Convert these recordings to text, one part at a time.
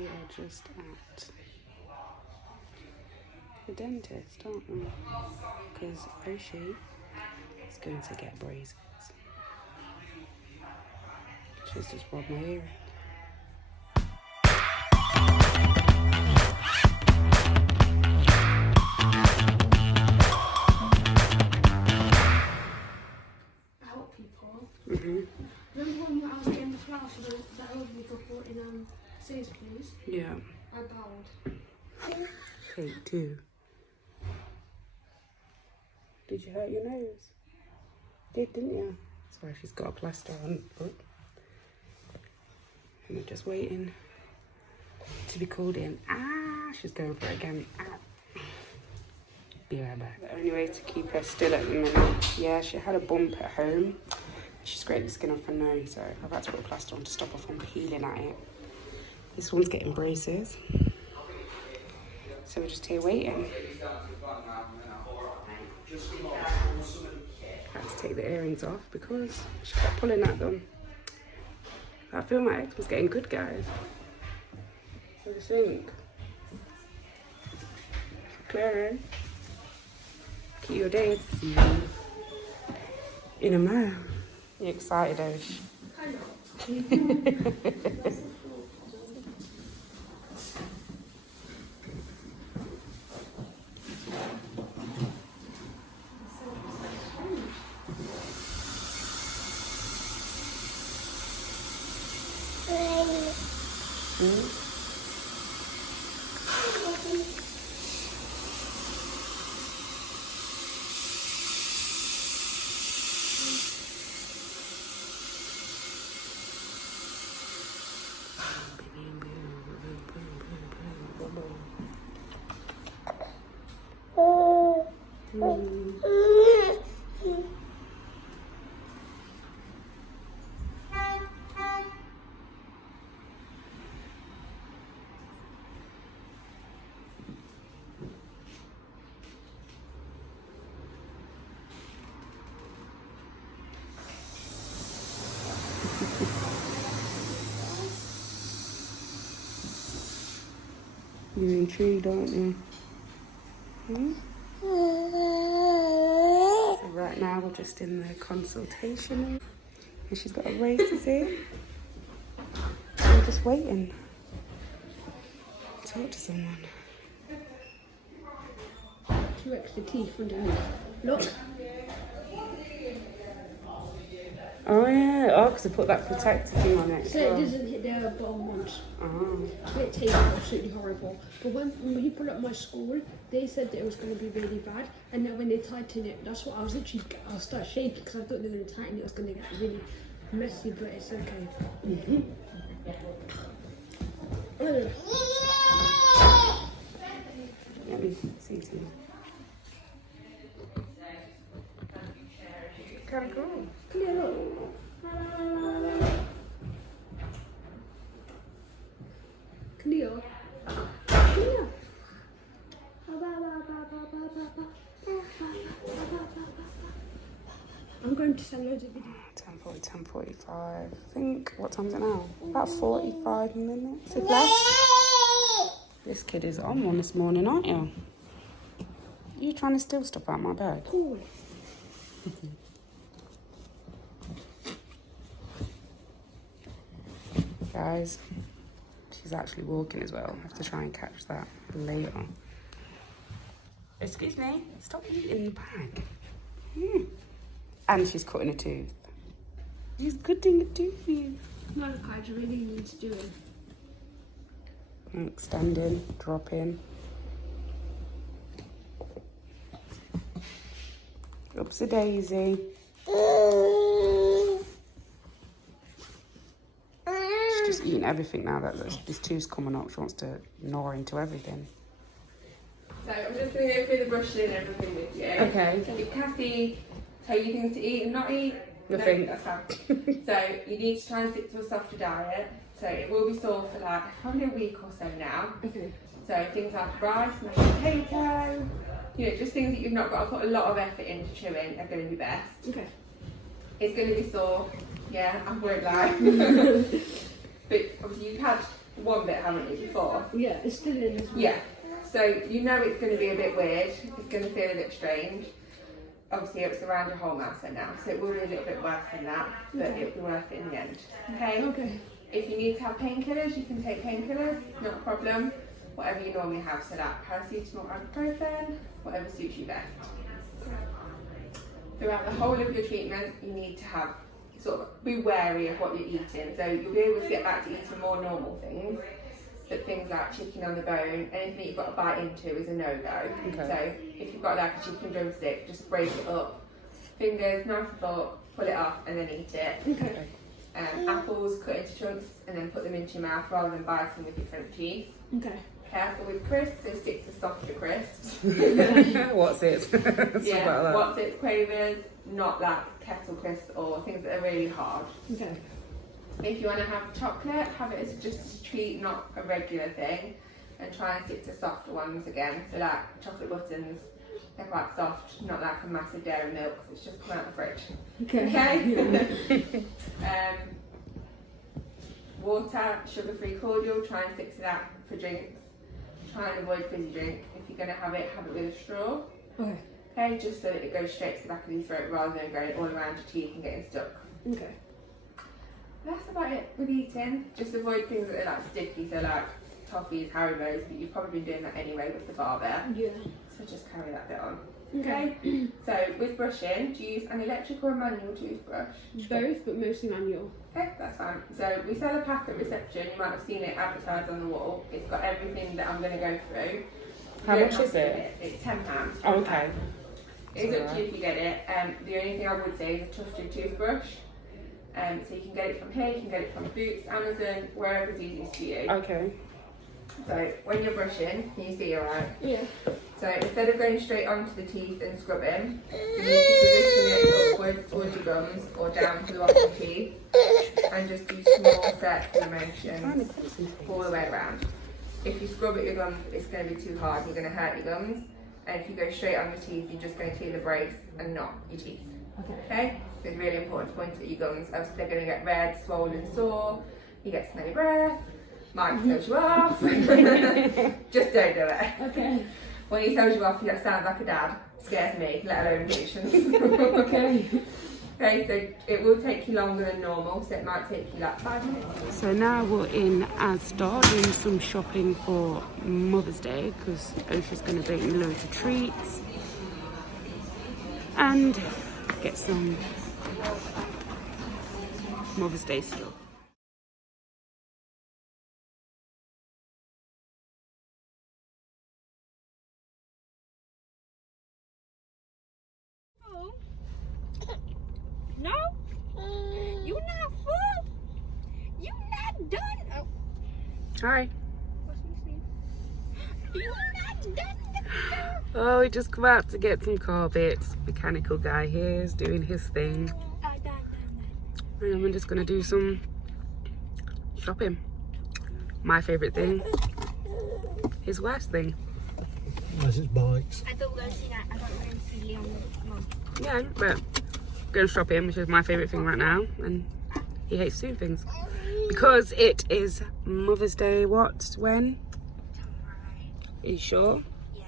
we are just at the dentist, aren't we? Because Oshi is going to get braces. She's just rubbed my ear. Help people. Mhm. Remember when I was getting the flower for that elderly couple in Sainsbury's? Yeah. I bowed. Take two. Did you hurt your nose? Didn't you? That's why she's got a plaster on. Oh. And we're just waiting to be called in. Ah, she's going for it again. Ah. Be right back. The only way to keep her still at the minute. Yeah, she had a bump at home. She scraped the skin off her nose, so I've had to put a plaster on to stop her from peeling at it. This one's getting braces. So we're just here waiting. I had to take the earrings off because she kept pulling at them. I feel my ex was getting good, guys. What do you think? Claire, keep your dates in a mile. You excited, Osh? Kind of. You're intrigued, aren't you? Hmm? So right now we're just in the consultation and she's got a braces in. We're just waiting to talk to someone. 2 extra teeth underneath. Look. Oh yeah, oh, because I put that protector thing on it. So it doesn't hit the bottom once. Oh. It tastes absolutely horrible. But when people at my school, they said that it was going to be really bad. And then when they tighten it, that's what I was literally, I'll start shaking because I thought they were going to tighten it. It was going to get really messy, but it's okay. Mm-hmm. Let me see to you. Kind of cool. Yeah, look. Cleo. Cleo. I'm going to send loads of videos. 10:40, 10:45. I think, what time is it now? About 45 minutes, if less. This kid is on one this morning, aren't you? You trying to steal stuff out of my bag? Cool. Guys, she's actually walking as well. I have to try and catch that later. Excuse me, stop eating the bag. And she's cutting a tooth. She's cutting a tooth for you. No, guys, I really need to do it. Extending, dropping. Upsy daisy. She's just eating everything now that this tooth's coming up. She wants to gnaw into everything. So I'm just going to go through the brushing and everything with you. Okay. So Cassie tell you things to eat and not eat? Nothing. No, that's fine. So you need to try and stick to a softer diet. So it will be sore for like probably a week or so now. Okay. So things like rice, mashed potato, you know, just things that you've not got to put a lot of effort into chewing are going to be best. Okay. It's going to be sore, yeah, I won't lie. But obviously you've had one bit, haven't you, before? Yeah, it's still in as well. Yeah. So you know it's going to be a bit weird. It's going to feel a bit strange. Obviously, it's around your whole mouth right now, so it will be a little bit worse than that, but it'll be worth it in the end. Okay? Okay. If you need to have painkillers, you can take painkillers. It's not a problem. Whatever you normally have, so that paracetamol, ibuprofen, whatever suits you best. Throughout the whole of your treatment, you need to have sort of be wary of what you're eating. So you'll be able to get back to eating more normal things, but things like chicken on the bone, anything that you've got to bite into is a no-go. Okay. So if you've got like a chicken drumstick, just break it up, fingers, knife and fork, pull it off and then eat it. Okay. Apples, cut into chunks and then put them into your mouth rather than biting with your front teeth. Okay. Careful with crisps, so stick to softer crisps. What's it? Yeah, what's it, Quavers, not like kettle crisps or things that are really hard. Okay. If you want to have chocolate, have it as just a treat, not a regular thing, and try and stick to softer ones again. So like chocolate buttons, they're quite soft, not like a massive dairy milk, 'cause it's just come out of the fridge. Okay? Water, sugar-free cordial, try and stick to that for drinks. Try and avoid fizzy drink. If you're going to have it with a straw. Okay. Okay, just so that it goes straight to the back of your throat rather than going all around your teeth and getting stuck. Okay. That's about it with eating. Just avoid things that are like sticky, so like toffees, Haribos, but you've probably been doing that anyway with the bar there. Yeah. So just carry that bit on. Okay. So with brushing, do you use an electric or a manual toothbrush? Both, but mostly manual. Okay, that's fine. So we sell a pack at reception. You might have seen it advertised on the wall. It's got everything that I'm going to go through. How You much don't is have to it? get It's £10. Oh, okay. It's up to you if you get it. The only thing I would say is a tufted toothbrush. So you can get it from here, you can get it from Boots, Amazon, wherever's easiest for you. Okay. So when you're brushing, can you see alright? Yeah. So instead of going straight onto the teeth and scrubbing, you need to position it upwards towards your gums or down to the bottom teeth and just do small circular motions all the way around. If you scrub at your gums, it's going to be too hard, you're going to hurt your gums. And if you go straight on the teeth, you're just going to clean the brace and not your teeth. Okay? So it's really important to point at your gums, else they're going to get red, swollen, sore, you get smelly breath, might throw you off. Just don't do it. Okay. When he tells you off, you sound like a dad. Scares me, let alone patients. Okay. Okay, so it will take you longer than normal, so it might take you like 5 minutes. So now we're in Asda doing some shopping for Mother's Day because Osha's going to bake me loads of treats and get some Mother's Day stuff. No? You not full? You not done? Oh, Hi. what's this name? You not done? Oh, we just come out to get some car bits. Mechanical guy here is doing his thing. Done. And I'm just going to do some shopping. My favourite thing. His worst thing. Unless it's bikes. I thought we were going to see that. I thought we were going to see Leon's mum. Yeah, but going shopping, which is my favourite thing right now, and he hates doing things because it is Mother's Day. What? When? Tomorrow. Are you sure? Yes.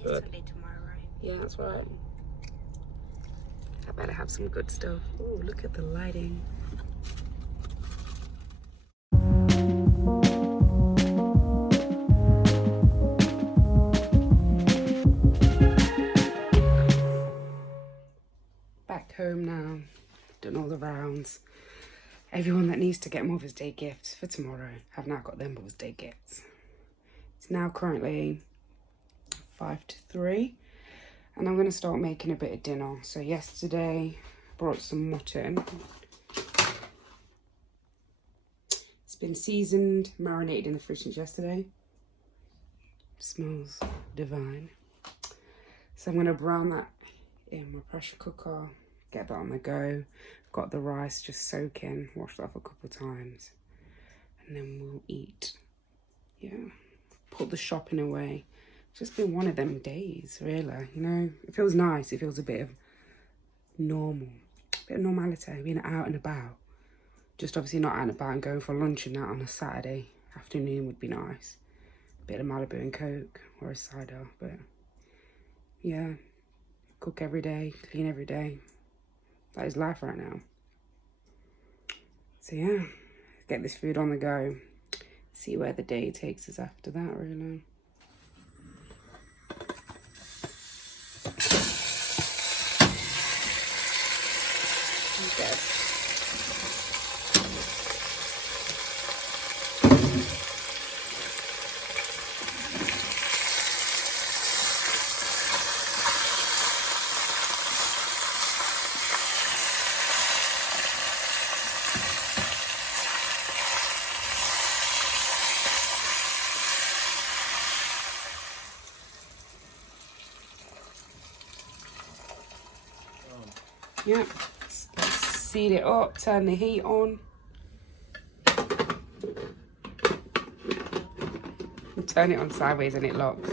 It's Good. Sunday tomorrow, right? Yeah, that's right. I better have some good stuff. Oh, look at the lighting. Back home now, done all the rounds. Everyone that needs to get Mother's Day gifts for tomorrow have now got their Mother's Day gifts. It's now currently 2 to 3 and I'm going to start making a bit of dinner. So yesterday I brought some mutton. It's been seasoned, marinated in the fridge since yesterday. Smells divine. So I'm going to brown that in my pressure cooker, get that on the go. Got the rice just soaking, washed it off a couple of times, and then we'll eat. Yeah, put the shopping away. It's just been one of them days, really. You know, it feels nice. It feels a bit of normal, a bit of normality, being out and about. Just obviously not out and about and going for lunch and that on a Saturday. afternoon would be nice. Bit of Malibu and Coke or a cider, but yeah, cook every day, clean every day. That is life right now. So yeah, get this food on the go. See where the day takes us after that, really. Yes. Yeah, seat it up, turn the heat on. Turn it on sideways and it locks.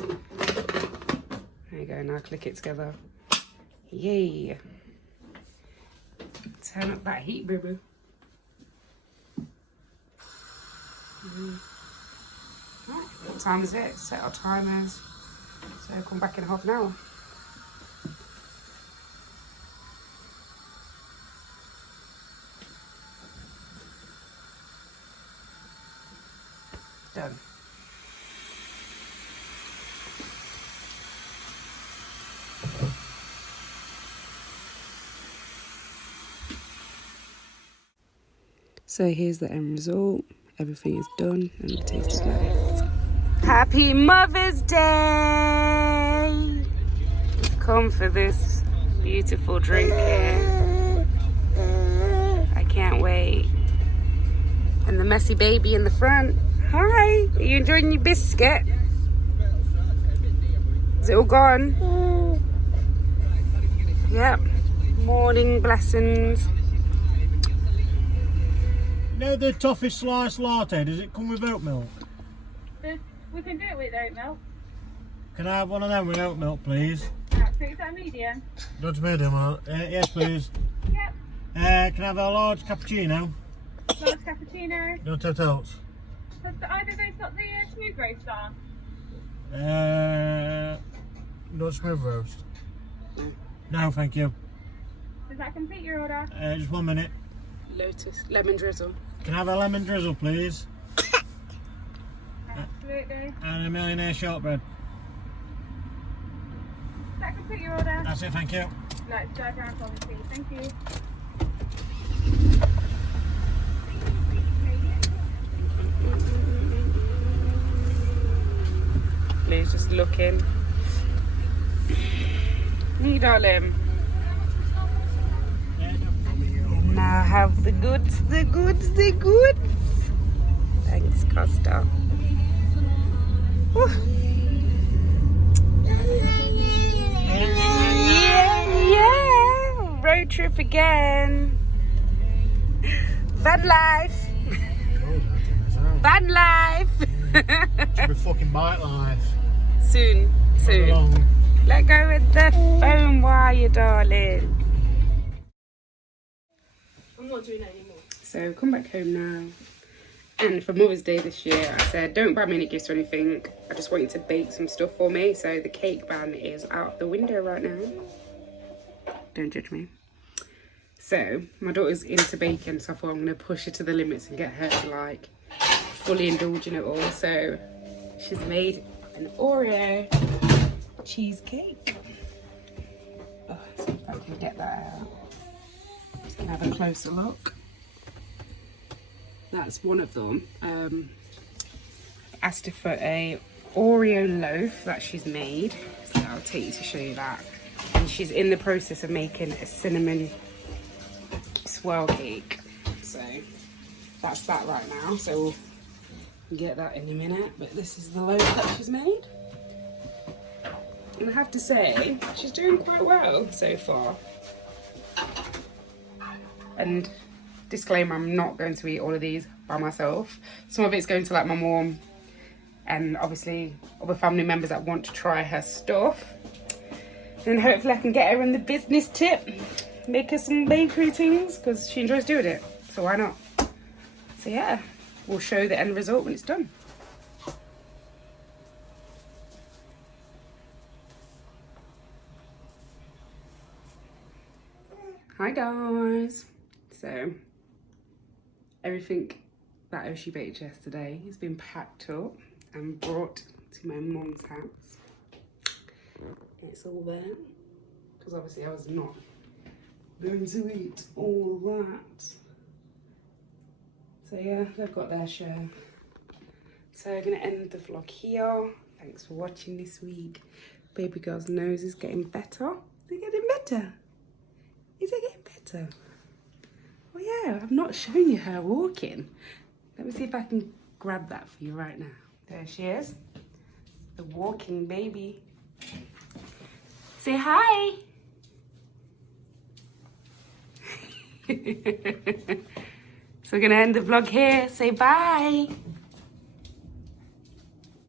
There you go, now click it together. Yay. Turn up that heat, boo-boo. Right, what time is it? Set our timers. So come back in half an hour. Done. So here's the end result. Everything is done and it tastes nice. Happy Mother's Day! Come for this beautiful drink here. I can't wait. And the messy baby in the front. Hi, are you enjoying your biscuit? Is it all gone? Yep. Morning blessings. You know the toffee slice latte, does it come with oat milk? We can do it with oat milk. Can I have one of them with oat milk, please? Is that medium? Dutch medium, yes please. Yep. Can I have a large cappuccino? Large cappuccino. No totals. Has either of those got the smooth roast on? Not smooth roast. No, thank you. Does that complete your order? Just 1 minute. Lotus, lemon drizzle. Can I have a lemon drizzle, please? Absolutely. And a millionaire shortbread. Does that complete your order? That's it, thank you. No, it's drive down for me, please. Thank you. Please just looking. Me, darling. Now have the goods, the goods, the goods. Thanks, Costa. Whew. Yeah. Road trip again. Van life. Van life. Should be fucking bike life. Soon. Let go of the phone wire, darling. I'm not doing that anymore. So come back home now. And for Mother's Day this year, I said, don't buy me any gifts or anything. I just want you to bake some stuff for me. So the cake ban is out the window right now. Don't judge me. So my daughter's into baking, so I thought I'm going to push her to the limits and get her to like fully indulge in it all. So she's made an Oreo cheesecake. Oh, let's see if I can get that out. Just gonna have a closer look. That's one of them. Asked her for a Oreo loaf that she's made, so I'll take you to show you that. And she's in the process of making a cinnamon swirl cake, so that's that right now. So we'll get that in a minute, but this is the loaf that she's made. And I have to say, she's doing quite well so far. And disclaimer, I'm not going to eat all of these by myself. Some of it's going to like my mum and obviously other family members that want to try her stuff. And hopefully I can get her in the business tip, make her some bakery things, because she enjoys doing it, so why not? So yeah, we'll show the end result when it's done. Hi guys. So everything that Oshi baked yesterday has been packed up and brought to my mum's house. It's all there because obviously I was not going to eat all that. So yeah, they've got their share. So I'm gonna end the vlog here. Thanks for watching this week. Baby girl's nose is getting better. Is it getting better? Is it getting better? Oh yeah, I've not shown you her walking. Let me see if I can grab that for you right now. There she is, the walking baby. Say hi. So we're gonna end the vlog here. Say bye.